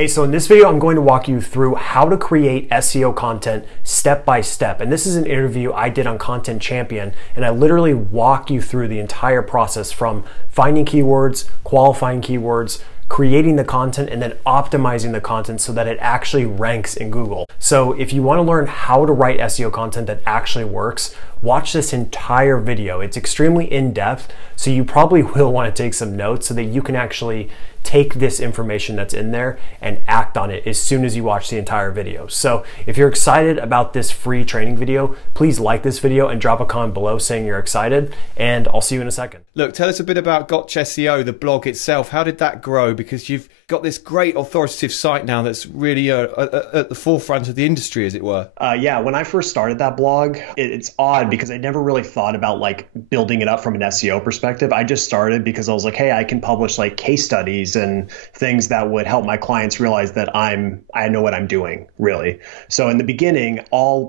Hey, so in this video, I'm going to walk you through how to create SEO content step by step. And this is an interview I did on Content Champion, and I literally walk you through the entire process from finding keywords, qualifying keywords, creating the content, and then optimizing the content so that it actually ranks in Google. So if you want to learn how to write SEO content that actually works, watch this entire video. It's extremely in-depth, so you probably will want to take some notes so that you can actually take this information that's in there and act on it as soon as you watch the entire video. So if you're excited about this free training video, please like this video and drop a comment below saying you're excited, and I'll see you in a second. Look, tell us a bit about Gotch SEO, the blog itself. How did that grow? Because you've got this great authoritative site now that's really at the forefront of the industry, as it were. Yeah, when I first started that blog, it's odd because I never really thought about like building it up from an SEO perspective. I just started because I was like, hey, I can publish like case studies and things that would help my clients realize that I know what I'm doing, really. So in the beginning,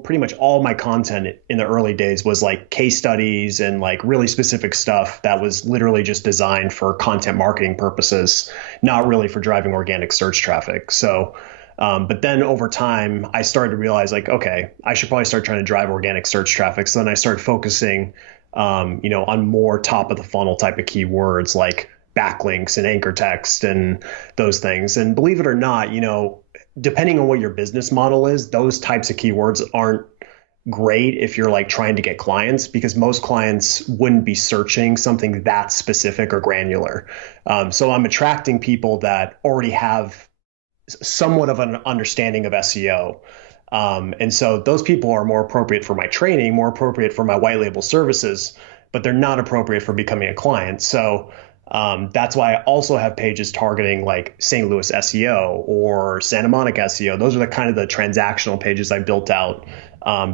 pretty much all my content in the early days was like case studies and like really specific stuff that was literally just designed for content marketing purposes, not really for driving organic search traffic. So but then over time, I started to realize like, okay, I should probably start trying to drive organic search traffic. So then I started focusing, on more top of the funnel type of keywords like backlinks and anchor text and those things. And believe it or not, depending on what your business model is, those types of keywords aren't great if you're like trying to get clients, because most clients wouldn't be searching something that specific or granular. So I'm attracting people that already have somewhat of an understanding of SEO. And so those people are more appropriate for my training, more appropriate for my white label services, but they're not appropriate for becoming a client. So that's why I also have pages targeting like St. Louis SEO or Santa Monica SEO. Those are the kind of the transactional pages I built out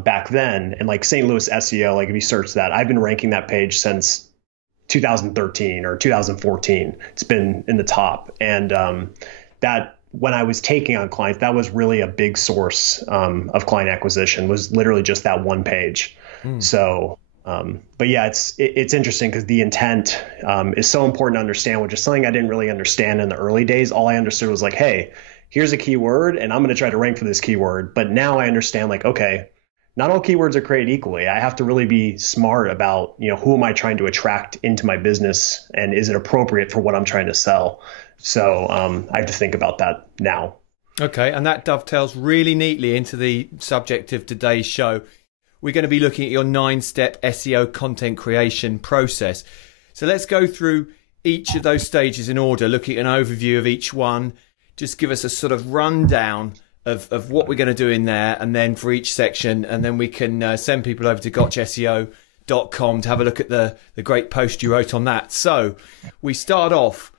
back then. And like St. Louis SEO, like if you search that, I've been ranking that page since 2013 or 2014. It's been in the top. And that when I was taking on clients, that was really a big source of client acquisition, was literally just that one page. So but yeah, it's interesting because the intent is so important to understand, which is something I didn't really understand in the early days. All I understood was like, hey, here's a keyword and I'm going to try to rank for this keyword. But now I understand like, okay, not all keywords are created equally. I have to really be smart about, who am I trying to attract into my business and is it appropriate for what I'm trying to sell? So I have to think about that now. Okay, and that dovetails really neatly into the subject of today's show. We're going to be looking at your 9-step SEO content creation process. So let's go through each of those stages in order, looking at an overview of each one. Just give us a sort of rundown of what we're going to do in there, and then for each section, and then we can send people over to gotchseo.com to have a look at the great post you wrote on that. So we start off,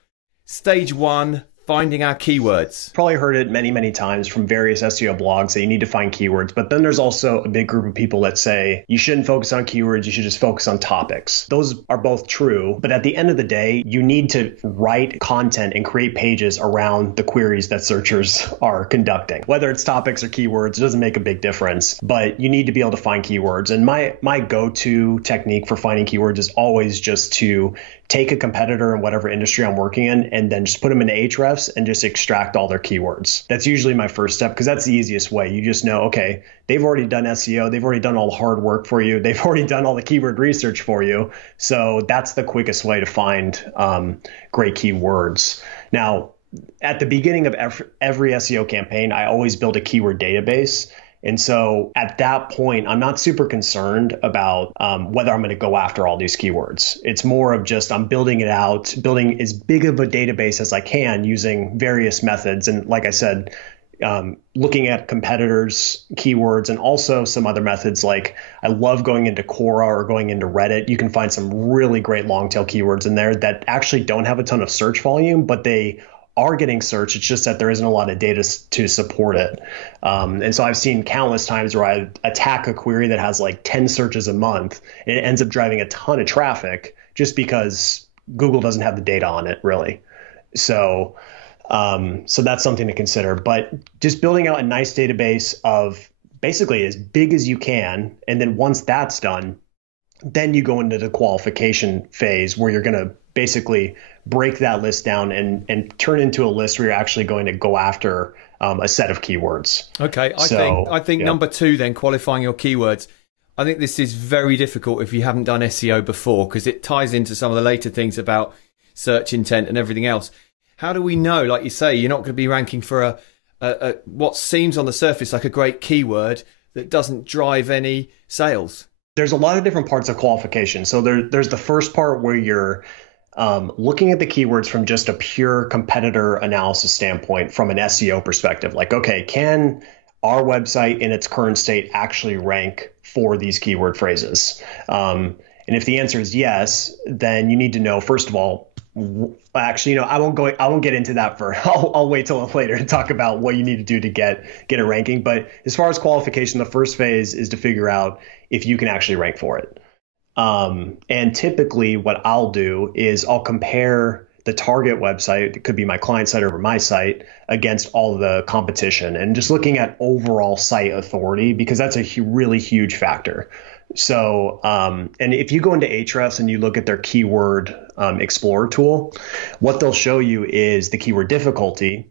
stage 1, finding our keywords. Probably heard it many, many times from various SEO blogs that you need to find keywords. But then there's also a big group of people that say you shouldn't focus on keywords, you should just focus on topics. Those are both true. But at the end of the day, you need to write content and create pages around the queries that searchers are conducting. Whether it's topics or keywords, it doesn't make a big difference. But you need to be able to find keywords. And my go-to technique for finding keywords is always just to take a competitor in whatever industry I'm working in and then just put them into Ahrefs and just extract all their keywords. That's usually my first step because that's the easiest way. You just know, okay, they've already done SEO. They've already done all the hard work for you. They've already done all the keyword research for you. So that's the quickest way to find great keywords. Now, at the beginning of every SEO campaign, I always build a keyword database. And so at that point, I'm not super concerned about whether I'm going to go after all these keywords. It's more of just I'm building it out, building as big of a database as I can using various methods. And like I said, looking at competitors' keywords and also some other methods. Like I love going into Quora or going into Reddit. You can find some really great long tail keywords in there that actually don't have a ton of search volume, but they are getting searched. It's just that there isn't a lot of data to support it. And so I've seen countless times where I attack a query that has like 10 searches a month and it ends up driving a ton of traffic just because Google doesn't have the data on it really. So that's something to consider, but just building out a nice database of basically as big as you can. And then once that's done, then you go into the qualification phase where you're going to basically break that list down and turn into a list where you're actually going to go after a set of keywords. Okay, I think number 2 then, qualifying your keywords. I think this is very difficult if you haven't done SEO before, because it ties into some of the later things about search intent and everything else. How do we know, like you say, you're not going to be ranking for a what seems on the surface like a great keyword that doesn't drive any sales? There's a lot of different parts of qualification. So there's the first part where you're looking at the keywords from just a pure competitor analysis standpoint from an SEO perspective. Like, okay, can our website in its current state actually rank for these keyword phrases? And if the answer is yes, then you need to know, first of all, actually, I won't get into that I'll wait till later to talk about what you need to do to get a ranking. But as far as qualification, the first phase is to figure out if you can actually rank for it. And typically what I'll do is I'll compare the target website, it could be my client site or my site, against all of the competition, and just looking at overall site authority, because that's a really huge factor. So, and if you go into Ahrefs and you look at their keyword explorer tool, what they'll show you is the keyword difficulty.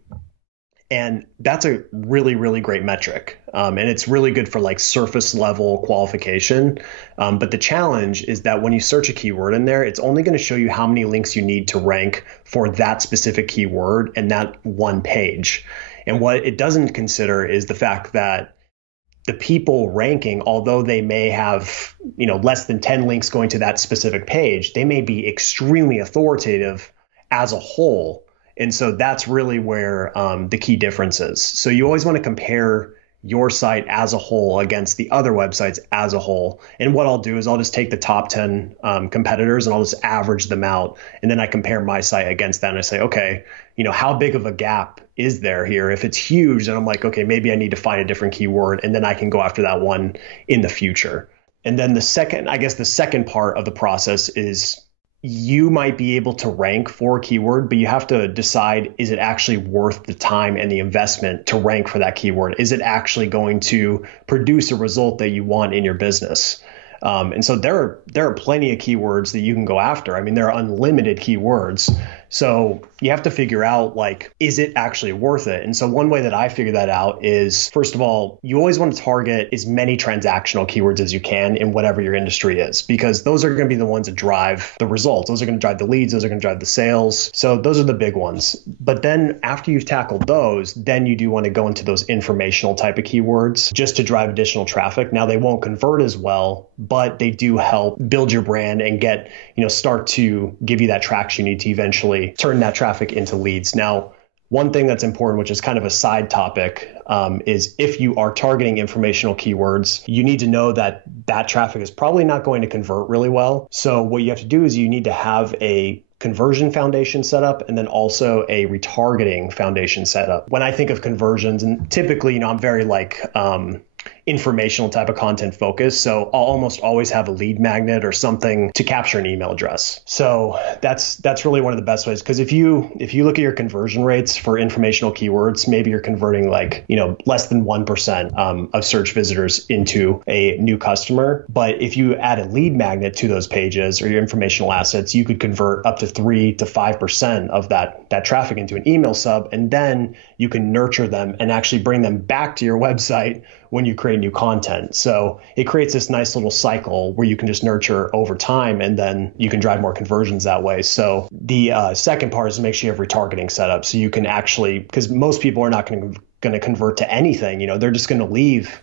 And that's a really, really great metric. And it's really good for like surface level qualification. But the challenge is that when you search a keyword in there, it's only going to show you how many links you need to rank for that specific keyword and that one page. And what it doesn't consider is the fact that the people ranking, although they may have, less than 10 links going to that specific page, they may be extremely authoritative as a whole. And so that's really where the key difference is. So you always want to compare your site as a whole against the other websites as a whole. And what I'll do is I'll just take the top 10 competitors and I'll just average them out. And then I compare my site against that and I say, okay, how big of a gap is there here? If it's huge, then I'm like, okay, maybe I need to find a different keyword, and then I can go after that one in the future. And then the second part of the process is you might be able to rank for a keyword, but you have to decide, is it actually worth the time and the investment to rank for that keyword? Is it actually going to produce a result that you want in your business? And so there are plenty of keywords that you can go after. I mean, there are unlimited keywords. So you have to figure out, like, is it actually worth it? And so one way that I figure that out is, first of all, you always want to target as many transactional keywords as you can in whatever your industry is, because those are going to be the ones that drive the results. Those are going to drive the leads. Those are going to drive the sales. So those are the big ones. But then after you've tackled those, then you do want to go into those informational type of keywords just to drive additional traffic. Now, they won't convert as well, but they do help build your brand and get, start to give you that traction you need to eventually turn that traffic into leads. Now, one thing that's important, which is kind of a side topic, is if you are targeting informational keywords, you need to know that that traffic is probably not going to convert really well. So what you have to do is you need to have a conversion foundation set up and then also a retargeting foundation set up. When I think of conversions, and typically, I'm very informational type of content focus. So I'll almost always have a lead magnet or something to capture an email address. So that's really one of the best ways. Because if you look at your conversion rates for informational keywords, maybe you're converting less than 1% of search visitors into a new customer. But if you add a lead magnet to those pages or your informational assets, you could convert up to 3 to 5% of that traffic into an email sub. And then you can nurture them and actually bring them back to your website when you create new content. So it creates this nice little cycle where you can just nurture over time, and then you can drive more conversions that way. So the second part is to make sure you have retargeting set up, so you can actually, because most people are not going to convert to anything, they're just going to leave,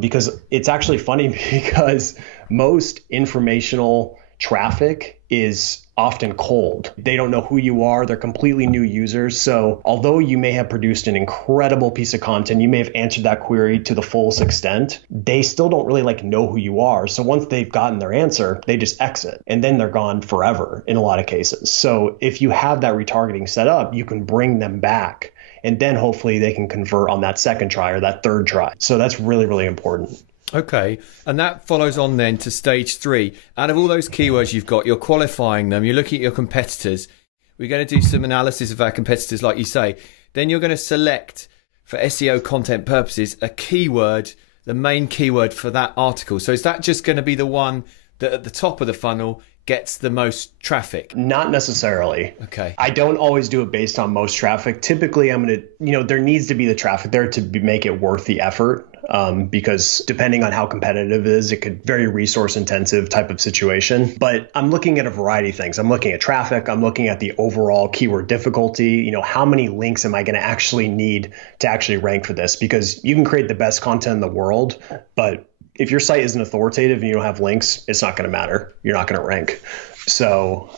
because it's actually funny because most informational traffic is often cold. They don't know who you are. They're completely new users. So although you may have produced an incredible piece of content, you may have answered that query to the fullest extent, they still don't really know who you are. So once they've gotten their answer, they just exit, and then they're gone forever in a lot of cases. So if you have that retargeting set up, you can bring them back, and then hopefully they can convert on that second try or that third try. So that's really, really important. Okay, and that follows on then to stage 3. Out of all those keywords you've got, you're qualifying them, you're looking at your competitors. We're going to do some analysis of our competitors, like you say. Then you're going to select, for SEO content purposes, a keyword, the main keyword for that article. So is that just going to be the one that at the top of the funnel gets the most traffic? Not necessarily. Okay. I don't always do it based on most traffic. Typically, I'm going to, there needs to be the traffic there to make it worth the effort. Because depending on how competitive it is, it could very resource intensive type of situation. But I'm looking at a variety of things. I'm looking at traffic. I'm looking at the overall keyword difficulty. How many links am I going to actually need to actually rank for this? Because you can create the best content in the world, but if your site isn't authoritative and you don't have links, it's not going to matter. You're not going to rank. So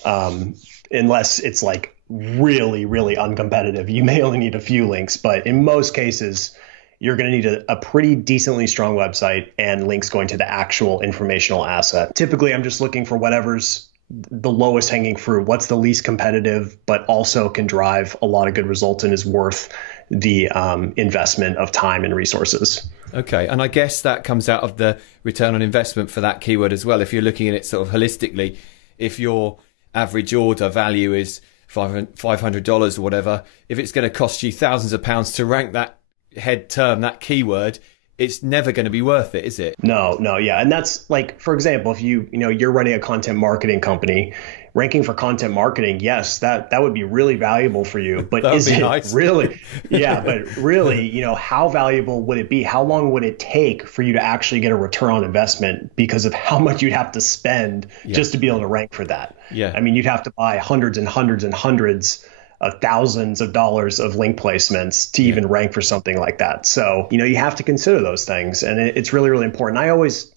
unless it's like really, really uncompetitive, you may only need a few links. But in most cases, you're going to need a pretty decently strong website and links going to the actual informational asset. Typically, I'm just looking for whatever's the lowest hanging fruit, what's the least competitive, but also can drive a lot of good results and is worth the investment of time and resources. Okay. And I guess that comes out of the return on investment for that keyword as well. If you're looking at it sort of holistically, if your average order value is $500 or whatever, if it's going to cost you thousands of pounds to rank that head term, that keyword, it's never going to be worth it, is it? No, yeah. And that's like, for example, if you're running a content marketing company, ranking for content marketing, yes, that would be really valuable for you. But is it nice? Really? Yeah, but really, how valuable would it be? How long would it take for you to actually get a return on investment because of how much you'd have to spend just to be able to rank for that? Yeah. I mean, you'd have to buy hundreds and hundreds and hundreds of thousands of dollars of link placements to even rank for something like that. So, you have to consider those things. And it's really, really important. I'm always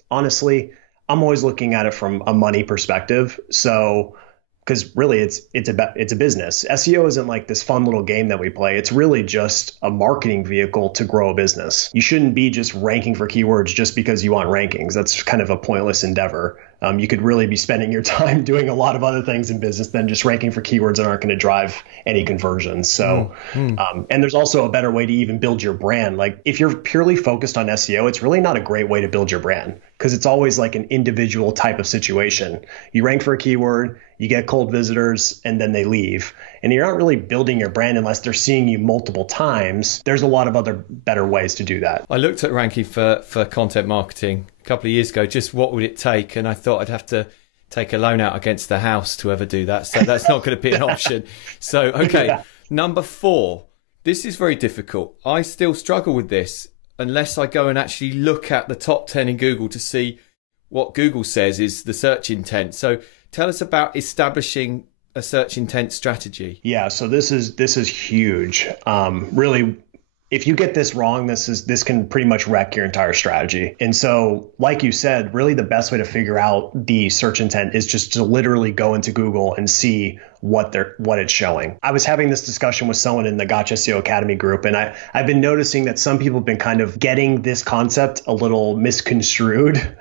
looking at it from a money perspective. So, because really it's a business. SEO isn't like this fun little game that we play. It's really just a marketing vehicle to grow a business. You shouldn't be just ranking for keywords just because you want rankings. That's kind of a pointless endeavor. You could really be spending your time doing a lot of other things in business than just ranking for keywords that aren't going to drive any conversions. So, and there's also a better way to even build your brand. Like if you're purely focused on SEO, it's really not a great way to build your brand because it's always like an individual type of situation. You rank for a keyword, you get cold visitors, and then they leave. And you're not really building your brand unless they're seeing you multiple times. There's a lot of other better ways to do that. I looked at ranking for content marketing a couple of years ago, just what would it take? And I thought I'd have to take a loan out against the house to ever do that. So that's not going to be an option. So, okay, Number 4. This is very difficult. I still struggle with this unless I go and actually look at the top 10 in Google to see what Google says is the search intent. So tell us about establishing a search intent strategy. Yeah, so this is huge. Really, if you get this wrong, this can pretty much wreck your entire strategy. And so, like you said, really the best way to figure out the search intent is just to literally go into Google and see what it's showing. I was having this discussion with someone in the Gotch SEO Academy group, and I've been noticing that some people have been kind of getting this concept a little misconstrued.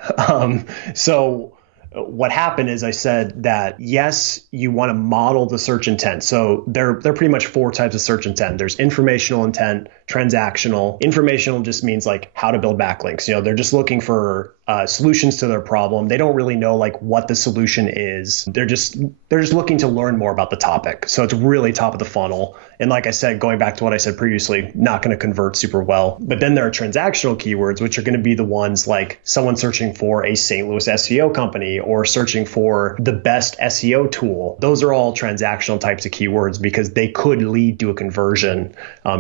So what happened is I said that, yes, you want to model the search intent. So there are pretty much 4 types of search intent. There's informational intent, transactional. Informational just means like how to build backlinks. They're just looking for solutions to their problem. They don't really know like what the solution is. They're just looking to learn more about the topic. So it's really top of the funnel. And like I said, going back to what I said previously, not going to convert super well. But then there are transactional keywords, which are going to be the ones like someone searching for a St. Louis SEO company or searching for the best SEO tool. Those are all transactional types of keywords because they could lead to a conversion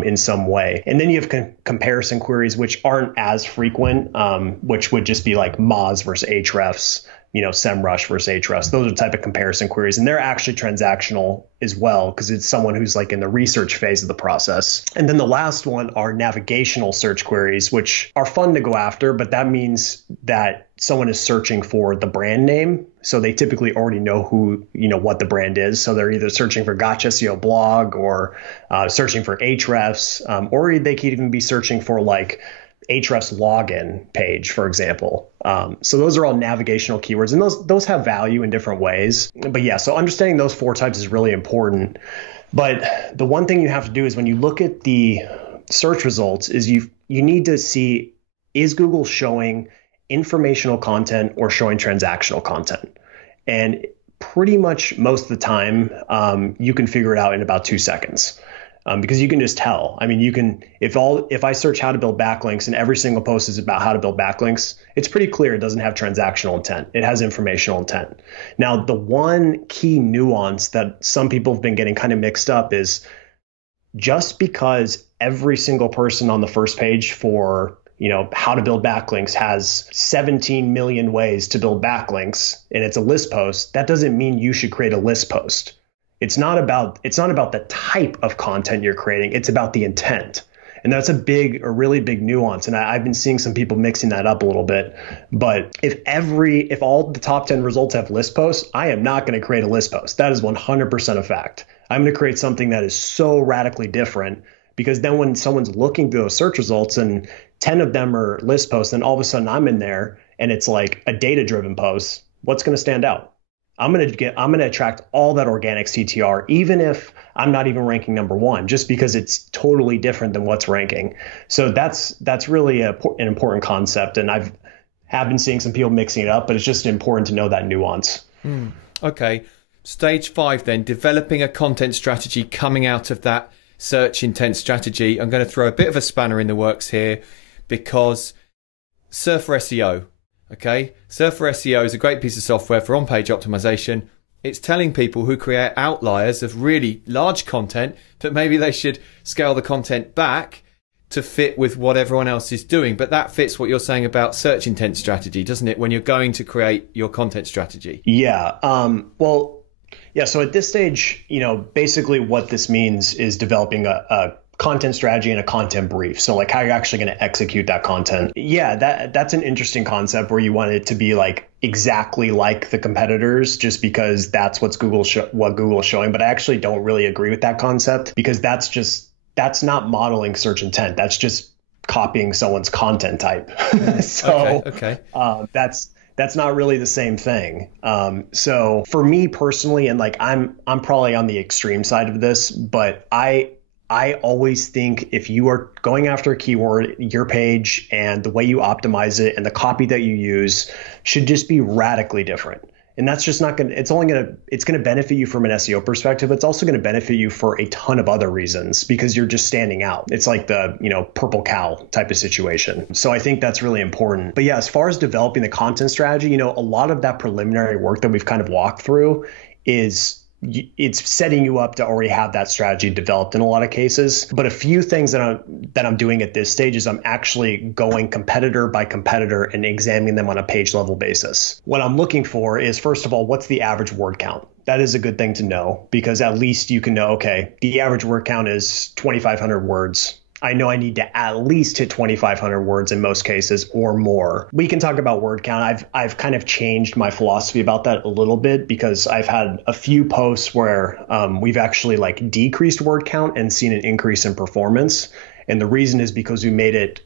in some way. And then you have comparison queries, which aren't as frequent, which would just be like Moz versus Ahrefs, SEMrush versus Ahrefs. Those are the type of comparison queries. And they're actually transactional as well because it's someone who's like in the research phase of the process. And then the last one are navigational search queries, which are fun to go after, but that means that someone is searching for the brand name. So they typically already know what the brand is. So they're either searching for Gotch SEO blog or searching for Ahrefs, or they could even be searching for like Ahrefs login page, for example. So those are all navigational keywords, and those have value in different ways. But yeah, so understanding those 4 types is really important. But the one thing you have to do is when you look at the search results is you need to see, is Google showing informational content or showing transactional content? And pretty much most of the time, you can figure it out in about 2 seconds. because you can just tell. I mean, you can, if I search how to build backlinks and every single post is about how to build backlinks, it's pretty clear it doesn't have transactional intent. It has informational intent. Now, the one key nuance that some people have been getting kind of mixed up is just because every single person on the first page for how to build backlinks has 17 million ways to build backlinks and it's a list post, that doesn't mean you should create a list post. It's not about the type of content you're creating. It's about the intent. And that's a really big nuance. And I've been seeing some people mixing that up a little bit. But if all the top 10 results have list posts, I am not going to create a list post. That is 100% a fact. I'm going to create something that is so radically different, because then when someone's looking through those search results and 10 of them are list posts, and all of a sudden I'm in there and it's like a data-driven post, what's going to stand out? I'm going to attract all that organic CTR, even if I'm not even ranking number one, just because it's totally different than what's ranking. So that's really an important concept. And have been seeing some people mixing it up, but it's just important to know that nuance. Okay. Stage 5 then, developing a content strategy coming out of that search intent strategy. I'm going to throw a bit of a spanner in the works here, because Surfer SEO. Okay, Surfer SEO is a great piece of software for on-page optimization. It's telling people who create outliers of really large content that maybe they should scale the content back to fit with what everyone else is doing. But that fits what you're saying about search intent strategy, doesn't it, when you're going to create your content strategy? Yeah. So at this stage, basically what this means is developing a content strategy and a content brief. So like how you're actually going to execute that content. Yeah, that's an interesting concept where you want it to be like exactly like the competitors, just because that's what Google is showing. But I actually don't really agree with that concept, because that's not modeling search intent. That's just copying someone's content type. So okay. That's not really the same thing. So for me personally, and like I'm probably on the extreme side of this, but I always think if you are going after a keyword, your page and the way you optimize it and the copy that you use should just be radically different. And that's just not going to, it's going to benefit you from an SEO perspective. It's also going to benefit you for a ton of other reasons, because you're just standing out. It's like the, purple cow type of situation. So I think that's really important. But yeah, as far as developing the content strategy, a lot of that preliminary work that we've kind of walked through it's setting you up to already have that strategy developed in a lot of cases. But a few things that I'm doing at this stage is I'm actually going competitor by competitor and examining them on a page level basis. What I'm looking for is, first of all, what's the average word count? That is a good thing to know, because at least you can know, okay, the average word count is 2,500 words. I know I need to at least hit 2,500 words in most cases or more. We can talk about word count. I've kind of changed my philosophy about that a little bit, because I've had a few posts where we've actually like decreased word count and seen an increase in performance. And the reason is because we made it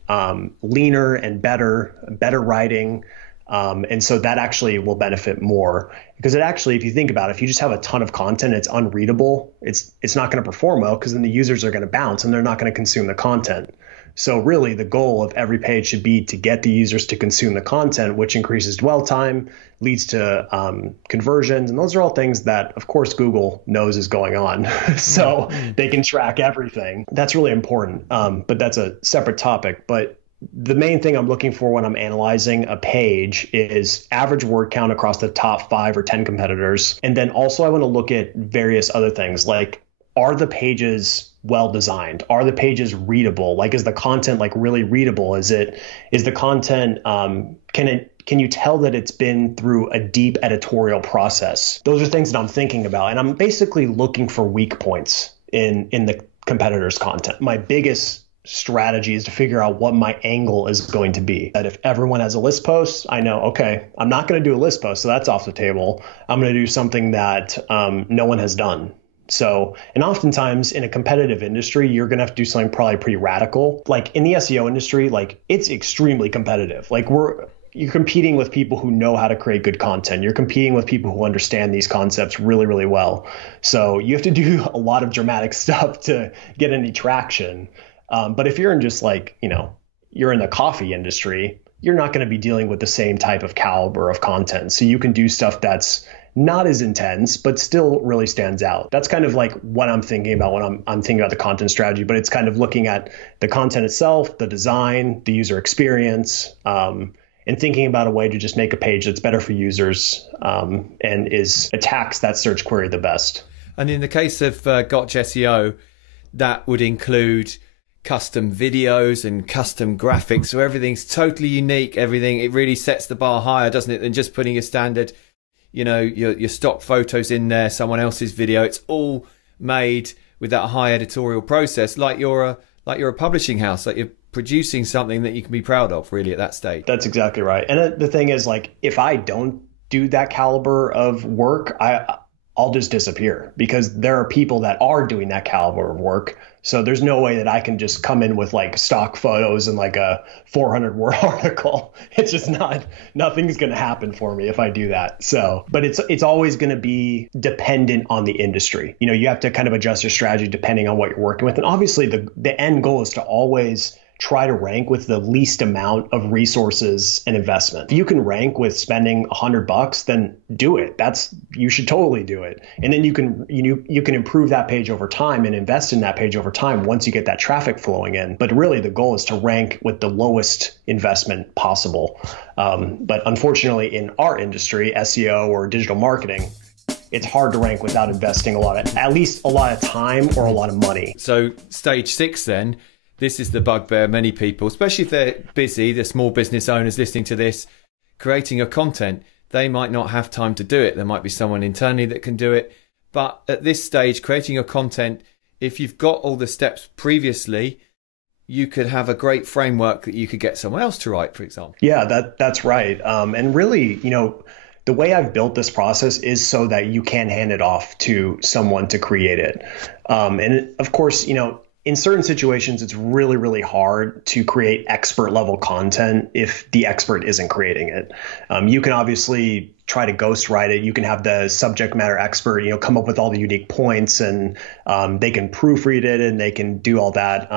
leaner and better writing. And so that actually will benefit more, because if you think about it, if you just have a ton of content, it's unreadable. It's not going to perform well, because then the users are going to bounce and they're not going to consume the content. So really the goal of every page should be to get the users to consume the content, which increases dwell time, leads to conversions. And those are all things that, of course, Google knows is going on. So they can track everything. That's really important. But that's a separate topic. But the main thing I'm looking for when I'm analyzing a page is average word count across the top 5 or 10 competitors. And then also I want to look at various other things, like, are the pages well designed? Are the pages readable? Like, is the content like really readable? Is the content, can you tell that it's been through a deep editorial process? Those are things that I'm thinking about. And I'm basically looking for weak points in the competitors' content. My biggest strategy is to figure out what my angle is going to be. That if everyone has a list post, I know, okay, I'm not going to do a list post, so that's off the table. I'm going to do something that no one has done. So, and oftentimes in a competitive industry, you're going to have to do something probably pretty radical. Like in the SEO industry, like it's extremely competitive. Like you're competing with people who know how to create good content. You're competing with people who understand these concepts really, really well. So you have to do a lot of dramatic stuff to get any traction. But if you're in just like, you're in the coffee industry, you're not going to be dealing with the same type of caliber of content. So you can do stuff that's not as intense, but still really stands out. That's kind of like what I'm thinking about when I'm thinking about the content strategy, but it's kind of looking at the content itself, the design, the user experience, and thinking about a way to just make a page that's better for users and attacks that search query the best. And in the case of Gotch SEO, that would include custom videos and custom graphics. So everything's totally unique. Everything, it really sets the bar higher, doesn't it, than just putting a standard, your stock photos in there, someone else's video. It's all made with that high editorial process, like you're a publishing house, like you're producing something that you can be proud of, really, at that stage. That's exactly right. And the thing is, like, if I don't do that caliber of work, I'll just disappear, because there are people that are doing that caliber of work. So there's no way that I can just come in with like stock photos and like a 400-word article. It's just nothing's going to happen for me if I do that. So, but it's always going to be dependent on the industry. You have to kind of adjust your strategy depending on what you're working with. And obviously the end goal is to always try to rank with the least amount of resources and investment. If you can rank with spending $100, then do it. You should totally do it. And then you can improve that page over time and invest in that page over time once you get that traffic flowing in. But really the goal is to rank with the lowest investment possible. But unfortunately in our industry, SEO or digital marketing, it's hard to rank without investing at least a lot of time or a lot of money. So stage 6 then, this is the bugbear many people, especially if they're busy, the small business owners listening to this, creating a content, they might not have time to do it. There might be someone internally that can do it. But at this stage, creating your content, if you've got all the steps previously, you could have a great framework that you could get someone else to write, for example. Yeah, that's right. And really, the way I've built this process is so that you can hand it off to someone to create it. And of course, in certain situations, it's really, really hard to create expert level content if the expert isn't creating it. You can obviously try to ghostwrite it. You can have the subject matter expert, come up with all the unique points, and they can proofread it and they can do all that.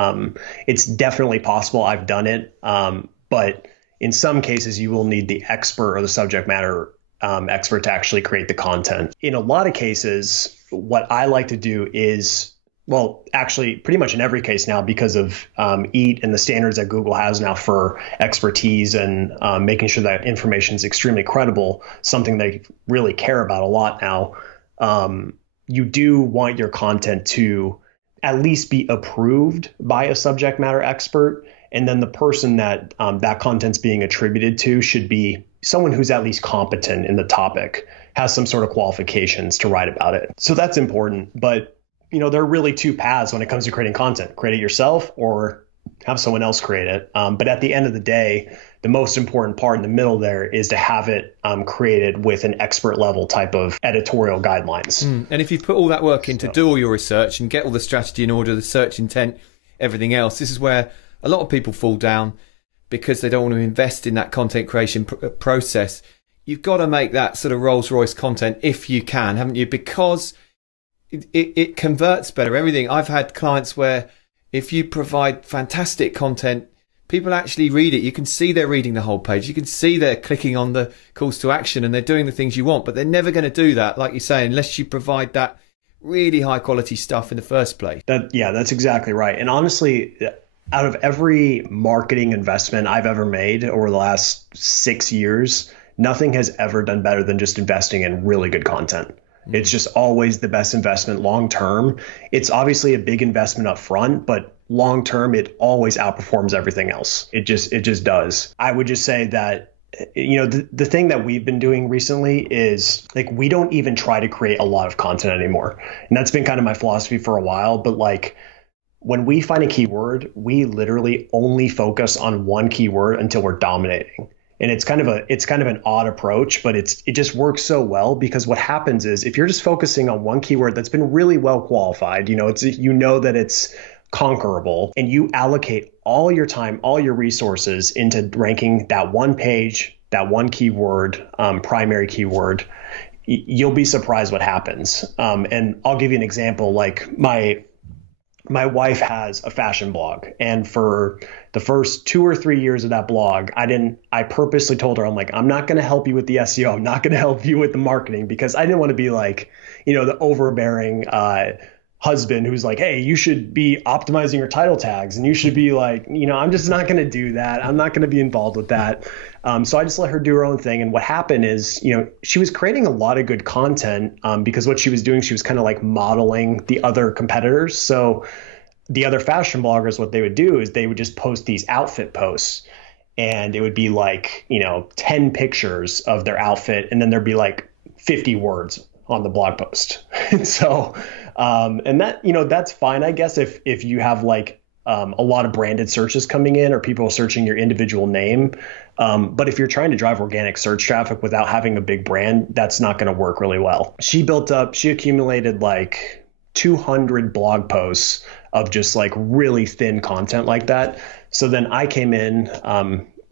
It's definitely possible. I've done it. But in some cases, you will need the expert or the subject matter expert to actually create the content. In a lot of cases, what I like to do is, well, actually, pretty much in every case now, because of EAT and the standards that Google has now for expertise and making sure that information is extremely credible, something they really care about a lot now, you do want your content to at least be approved by a subject matter expert. And then the person that that content's being attributed to should be someone who's at least competent in the topic, has some sort of qualifications to write about it. So that's important. But there are really two paths when it comes to creating content: create it yourself or have someone else create it. But at the end of the day, the most important part in the middle there is to have it created with an expert level type of editorial guidelines. And if you put all that work in to do all your research and get all the strategy in order, the search intent, everything else, this is where a lot of people fall down, because they don't want to invest in that content creation process. You've got to make that sort of Rolls Royce content if you can, haven't you? Because it converts better, everything. I've had clients where if you provide fantastic content, people actually read it. You can see they're reading the whole page. You can see they're clicking on the calls to action and they're doing the things you want, but they're never going to do that, like you say, unless you provide that really high quality stuff in the first place. That's exactly right. And honestly, out of every marketing investment I've ever made over the last 6 years, nothing has ever done better than just investing in really good content. It's just always the best investment long term. It's obviously a big investment up front, but long term, it always outperforms everything else. It just does. I would just say that, the thing that we've been doing recently is, like, we don't even try to create a lot of content anymore. And that's been kind of my philosophy for a while. But like, when we find a keyword, we literally only focus on one keyword until we're dominating. And it's kind of an odd approach, but it just works so well, because what happens is, if you're just focusing on one keyword that's been really well qualified, that it's conquerable, and you allocate all your time, all your resources into ranking that one page, that one keyword, primary keyword, you'll be surprised what happens. And I'll give you an example. Like my my wife has a fashion blog, and for the first 2 or 3 years of that blog, I purposely told her, I'm like, I'm not going to help you with the SEO. I'm not going to help you with the marketing, because I didn't want to be like, the overbearing husband who's like, hey, you should be optimizing your title tags, and you should be like, I'm just not going to do that. I'm not going to be involved with that. So I just let her do her own thing. And what happened is, she was creating a lot of good content because what she was doing, she was kind of like modeling the other competitors. So the other fashion bloggers, what they would do is they would just post these outfit posts, and it would be like, 10 pictures of their outfit, and then there'd be like 50 words on the blog post. And so, and that, that's fine, I guess, if you have like a lot of branded searches coming in, or people searching your individual name. But if you're trying to drive organic search traffic without having a big brand, that's not going to work really well. She accumulated like 200 blog posts of just like really thin content like that. So then I came in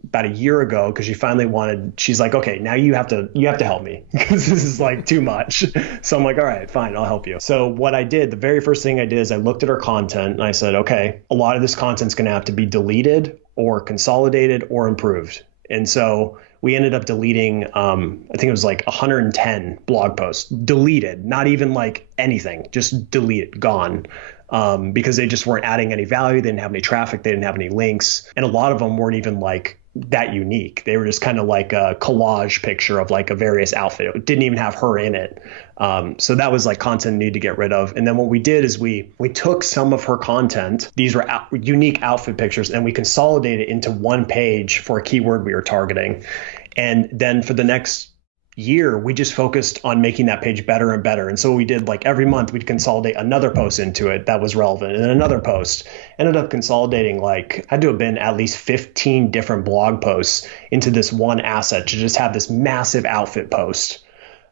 about a year ago, because she's like, okay, now you have to help me, because this is like too much. So I'm like, all right, fine, I'll help you. So what I did, the very first thing I did is I looked at her content and I said, okay, a lot of this content's going to have to be deleted or consolidated or improved. And so we ended up deleting, I think it was like 110 blog posts, deleted, not even like anything, just deleted, gone. Because they just weren't adding any value. They didn't have any traffic. They didn't have any links. And a lot of them weren't even like that unique. They were just kind of like a collage picture of like a various outfit. It didn't even have her in it. So that was like content need to get rid of. And then what we did is we took some of her content. These were unique outfit pictures, and we consolidated it into one page for a keyword we were targeting. And then for the next year, we just focused on making that page better and better. And so we did, like, every month we'd consolidate another post into it that was relevant, and then another post. Ended up consolidating, like, had to have been at least 15 different blog posts into this one asset to just have this massive outfit post.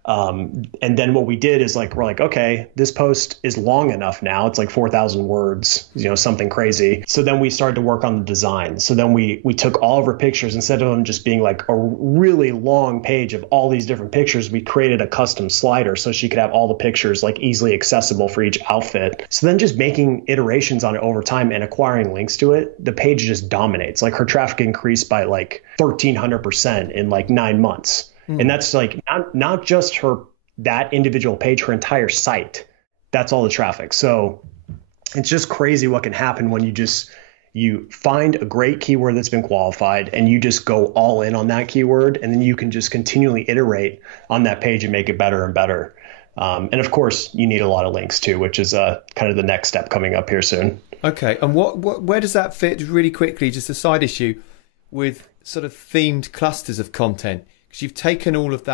And then what we did is, like, we're like, okay, this post is long enough now. It's like 4,000 words, something crazy. So then we started to work on the design. So then we took all of her pictures, instead of them just being like a really long page of all these different pictures, we created a custom slider so she could have all the pictures like easily accessible for each outfit. So then just making iterations on it over time and acquiring links to it, the page just dominates. Like, her traffic increased by like 1,300% in like 9 months. And that's like not just that individual page, her entire site. That's all the traffic. So it's just crazy what can happen when you find a great keyword that's been qualified, and you just go all in on that keyword, and then you can just continually iterate on that page and make it better and better. And of course, you need a lot of links too, which is kind of the next step coming up here soon. Okay, and where does that fit, really quickly, just a side issue, with sort of themed clusters of content? Because you've taken all of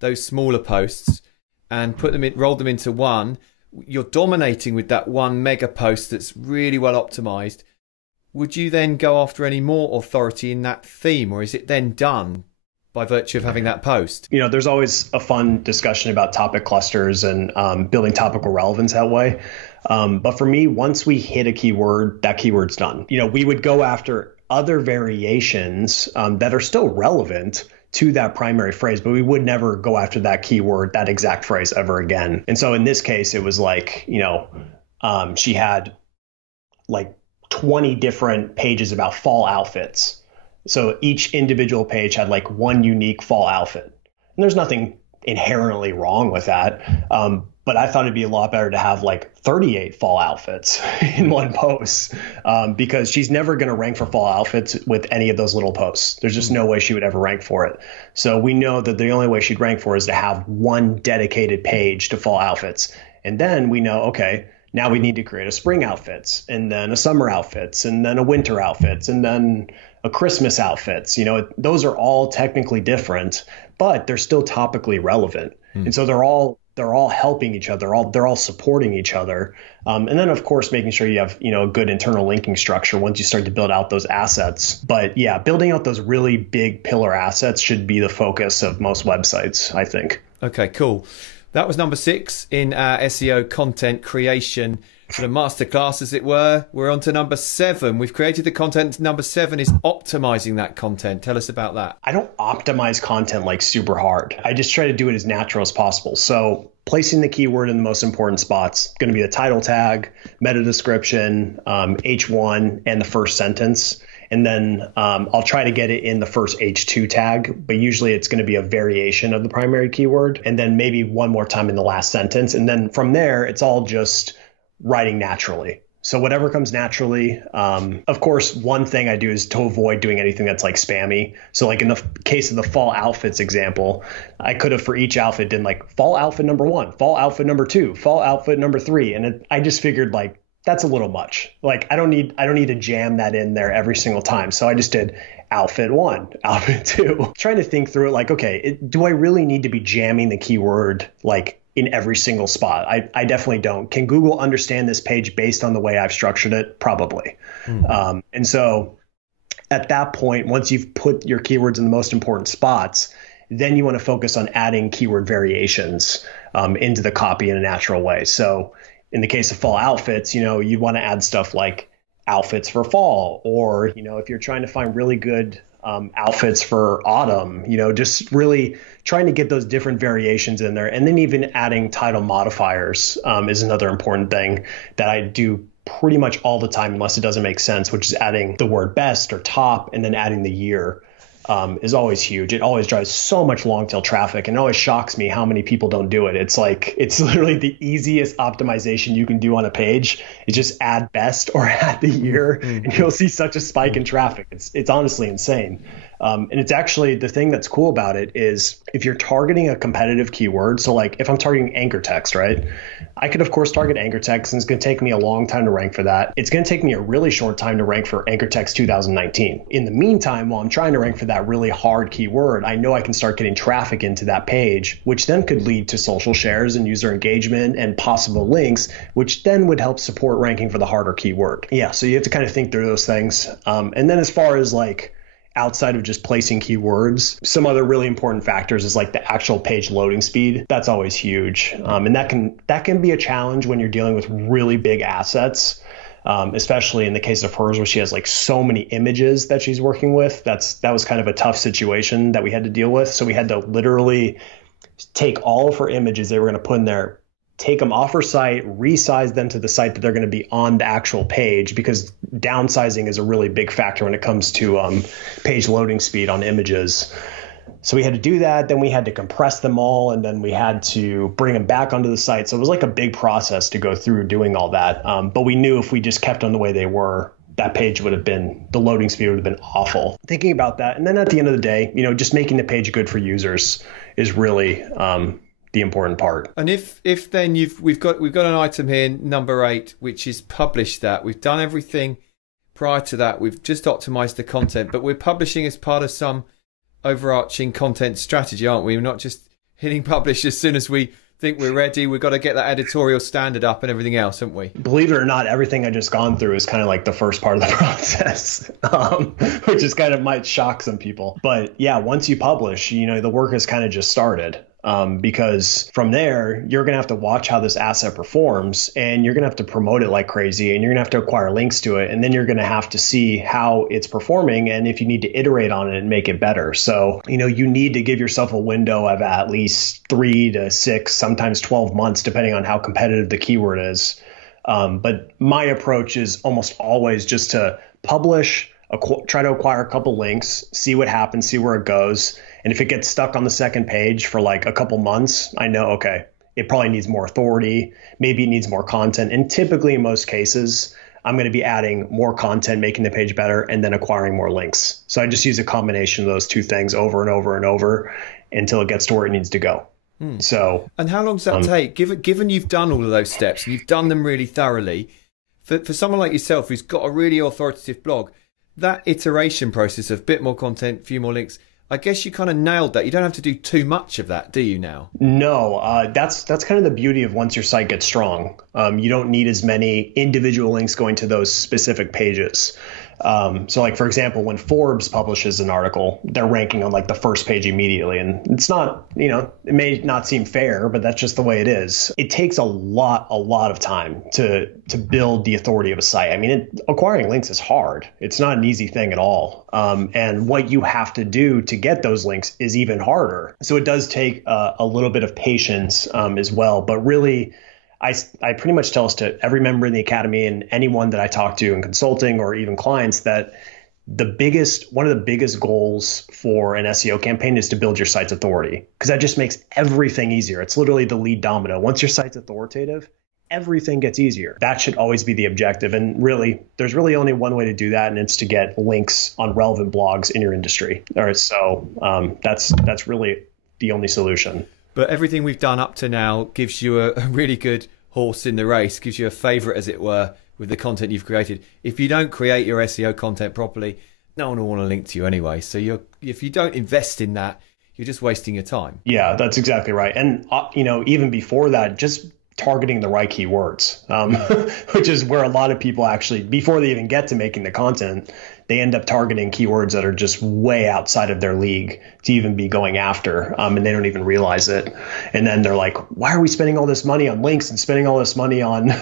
those smaller posts and rolled them into one. You're dominating with that one mega post that's really well optimized. Would you then go after any more authority in that theme, or is it then done by virtue of having that post? There's always a fun discussion about topic clusters and building topical relevance that way. But for me, once we hit a keyword, that keyword's done. We would go after other variations that are still relevant to that primary phrase, but we would never go after that keyword, that exact phrase, ever again. And so in this case, it was like, she had like 20 different pages about fall outfits. So each individual page had like one unique fall outfit. And there's nothing inherently wrong with that. But I thought it'd be a lot better to have like 38 fall outfits in one post, because she's never going to rank for fall outfits with any of those little posts. There's just no way she would ever rank for it. So we know that the only way she'd rank for it is to have one dedicated page to fall outfits. And then we know, okay, now we need to create a spring outfits, and then a summer outfits, and then a winter outfits, and then a Christmas outfits. Those are all technically different, but they're still topically relevant. And so they're all helping each other. They're all supporting each other. And then, of course, making sure you have, a good internal linking structure once you start to build out those assets. But yeah, building out those really big pillar assets should be the focus of most websites, I think. Okay, cool. That was number 6 in our SEO content creation So the masterclass, as it were, we're on to number 7. We've created the content. Number 7 is optimizing that content. Tell us about that. I don't optimize content like super hard. I just try to do it as natural as possible. So placing the keyword in the most important spots, going to be the title tag, meta description, H1, and the first sentence. And then I'll try to get it in the first H2 tag, but usually it's going to be a variation of the primary keyword. And then maybe one more time in the last sentence. And then from there, it's all just writing naturally. So whatever comes naturally. Of course, one thing I do is to avoid doing anything that's like spammy. So like in the case of the fall outfits example, I could have for each outfit done like fall outfit number 1, fall outfit number 2, fall outfit number 3. And I just figured like, that's a little much. Like I don't need to jam that in there every single time. So I just did outfit 1, outfit 2. Trying to think through it like, okay, do I really need to be jamming the keyword like in every single spot? I definitely don't. Can Google understand this page based on the way I've structured it? Probably. And so at that point, once you've put your keywords in the most important spots, then you want to focus on adding keyword variations into the copy in a natural way. So in the case of fall outfits, you want to add stuff like outfits for fall, or, if you're trying to find really good outfits for autumn, just really trying to get those different variations in there. And then even adding title modifiers is another important thing that I do pretty much all the time, unless it doesn't make sense, which is adding the word best or top and then adding the year. Is always huge. It always drives so much long tail traffic, and it always shocks me how many people don't do it. It's like, it's literally the easiest optimization you can do on a page. You just add best or add the year, and you'll see such a spike in traffic. It's honestly insane. And it's actually, the thing that's cool about it is if you're targeting a competitive keyword, so like if I'm targeting anchor text, right? I could of course target anchor text, and it's going to take me a long time to rank for that. It's going to take me a really short time to rank for anchor text 2019. In the meantime, while I'm trying to rank for that really hard keyword, I know I can start getting traffic into that page, which then could lead to social shares and user engagement and possible links, which then would help support ranking for the harder keyword. Yeah, so you have to kind of think through those things. And then as far as like outside of just placing keywords, some other really important factors is like the actual page loading speed. That's always huge. And that can be a challenge when you're dealing with really big assets, especially in the case of hers where she has like so many images that she's working with. That was kind of a tough situation that we had to deal with. So we had to literally take all of her images they were going to put in there, take them off her site, resize them to the site that they're going to be on the actual page, because downsizing is a really big factor when it comes to page loading speed on images. So we had to do that. Then we had to compress them all, and then we had to bring them back onto the site. So it was like a big process to go through doing all that. But we knew if we just kept them the way they were, that page would have been, the loading speed would have been awful. Thinking about that. And then at the end of the day, just making the page good for users is really the important part. And if then we've got an item here, number 8, which is publish that. We've done everything prior to that. We've just optimized the content, but we're publishing as part of some overarching content strategy, aren't we? We're not just hitting publish as soon as we think we're ready. We've got to get that editorial standard up and everything else, haven't we? Believe it or not, everything I just gone through is kind of like the first part of the process, which is kind of might shock some people. But yeah, once you publish, the work has kind of just started. Because from there, you're going to have to watch how this asset performs, and you're going to have to promote it like crazy, and you're going to have to acquire links to it. And then you're going to have to see how it's performing and if you need to iterate on it and make it better. So, you need to give yourself a window of at least 3 to 6, sometimes 12 months, depending on how competitive the keyword is. But my approach is almost always just to publish, try to acquire a couple links, see what happens, see where it goes. And if it gets stuck on the second page for like a couple months, I know, okay, it probably needs more authority. Maybe it needs more content. And typically in most cases, I'm going to be adding more content, making the page better, and then acquiring more links. So I just use a combination of those two things over and over and over until it gets to where it needs to go. So, and how long does that take? Given you've done all of those steps and you've done them really thoroughly, for someone like yourself who's got a really authoritative blog, that iteration process of bit more content, few more links, I guess you kind of nailed that. You don't have to do too much of that, do you now? No, that's kind of the beauty of once your site gets strong. You don't need as many individual links going to those specific pages. So like, for example, when Forbes publishes an article, they're ranking on like the first page immediately. And it's not, it may not seem fair, but that's just the way it is. It takes a lot of time to build the authority of a site. I mean, acquiring links is hard. It's not an easy thing at all. And what you have to do to get those links is even harder. So it does take a little bit of patience as well. But really, I pretty much tell us to every member in the academy and anyone that I talk to in consulting or even clients that one of the biggest goals for an SEO campaign is to build your site's authority, because that just makes everything easier. It's literally the lead domino. Once your site's authoritative, everything gets easier. That should always be the objective. And really, there's really only one way to do that, and it's to get links on relevant blogs in your industry. All right, so that's really the only solution. But everything we've done up to now gives you a really good horse in the race, gives you a favorite, as it were, with the content you've created. If you don't create your SEO content properly, no one will want to link to you anyway. So if you don't invest in that, you're just wasting your time. Yeah, that's exactly right. And, even before that, just targeting the right keywords, which is where a lot of people actually, before they even get to making the content, they end up targeting keywords that are just way outside of their league to even be going after, and they don't even realize it. And then they're like, why are we spending all this money on links and spending all this money on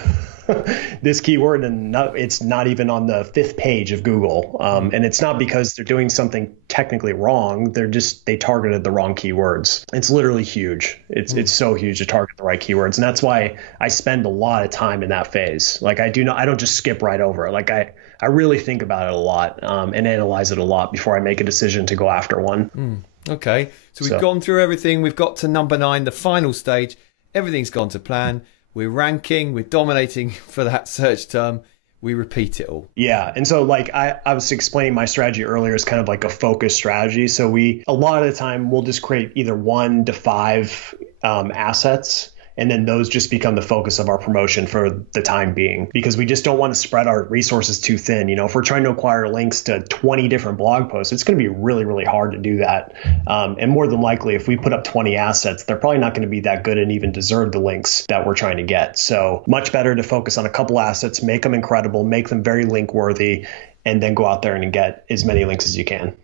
this keyword? And it's not even on the 5th page of Google. And it's not because they're doing something technically wrong. They targeted the wrong keywords. It's literally huge. It's so huge to target the right keywords. And that's why I spend a lot of time in that phase. Like I don't just skip right over it. Like I really think about it a lot and analyze it a lot before I make a decision to go after one. Okay. So we've gone through everything. We've got to number 9, the final stage. Everything's gone to plan. We're ranking. We're dominating for that search term. We repeat it all. Yeah. And so like I was explaining my strategy earlier is kind of like a focused strategy. So a lot of the time we'll just create either 1 to 5 assets. And then those just become the focus of our promotion for the time being, because we just don't want to spread our resources too thin. If we're trying to acquire links to 20 different blog posts, it's going to be really, really hard to do that. And more than likely, if we put up 20 assets, they're probably not going to be that good and even deserve the links that we're trying to get. So much better to focus on a couple assets, make them incredible, make them very link worthy, and then go out there and get as many links as you can.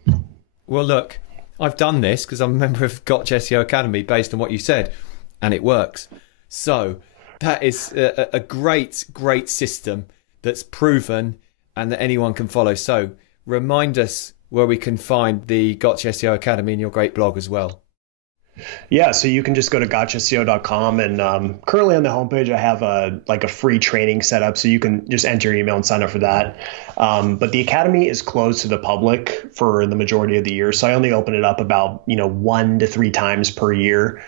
Well, look, I've done this because I'm a member of Gotch SEO Academy based on what you said, and it works. So that is a great system that's proven and that anyone can follow. So remind us where we can find the Gotch SEO Academy and your great blog as well. Yeah, so you can just go to gotchseo.com, and currently on the homepage I have a free training set up, so you can just enter your email and sign up for that. But the academy is closed to the public for the majority of the year, so I only open it up about 1 to 3 times per year.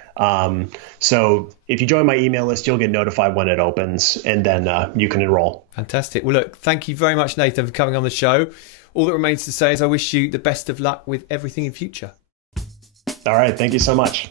So if you join my email list, you'll get notified when it opens, and then you can enroll. Fantastic. Well, look, thank you very much, Nathan, for coming on the show. All that remains to say is I wish you the best of luck with everything in future. All right. Thank you so much.